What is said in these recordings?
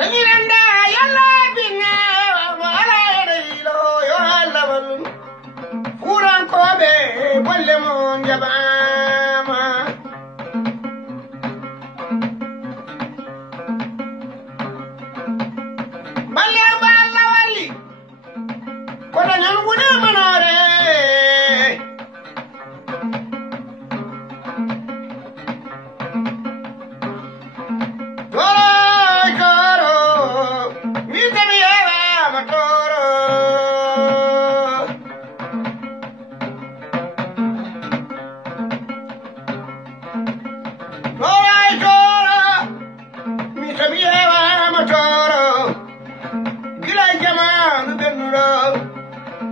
dañiranda yalla binne wala yadaylo yo Allah wallum fuurankoɓe bolle mon jaɓama balle ba Allah walli kono ñan wune manore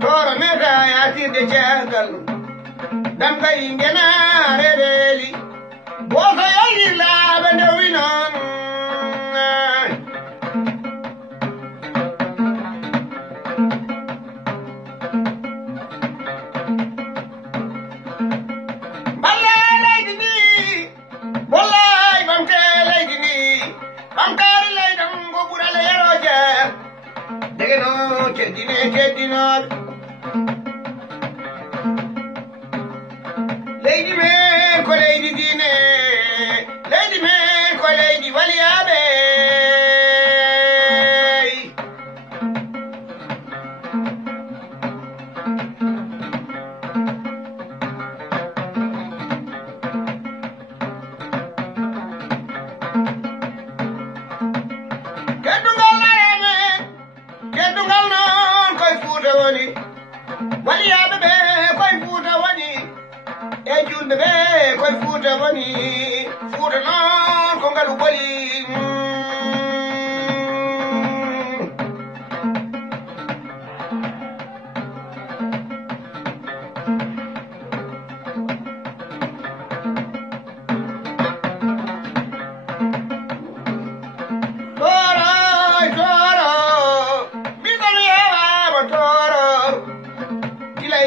toro meta ya tirde jagal dam kay ngena redeli bo ko yali la be winon balle leydi ni wallahi bamte leydi ni bamtari leydam go burale yeroje degeno teddino leydi men ko leydi diine leydi men ko leydi waliyaɓe keddugal nareme keddugal noon koye Fuuta woni waliyaɓe ɓe koye Fuuta woni e julɓe ɓe koye Fuuta woni Fuuta noon ko ngalu ɓoli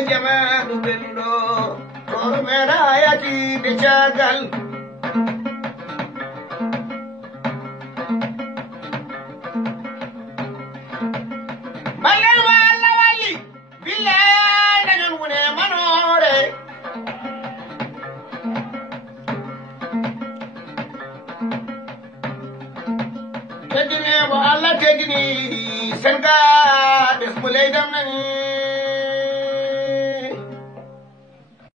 jamanu belluɗo toro meɗa yatide caggal ballen wa Allah walli billahi dañon wone manore teddine mo Allah teddini sen ga ɓes mo leydam nani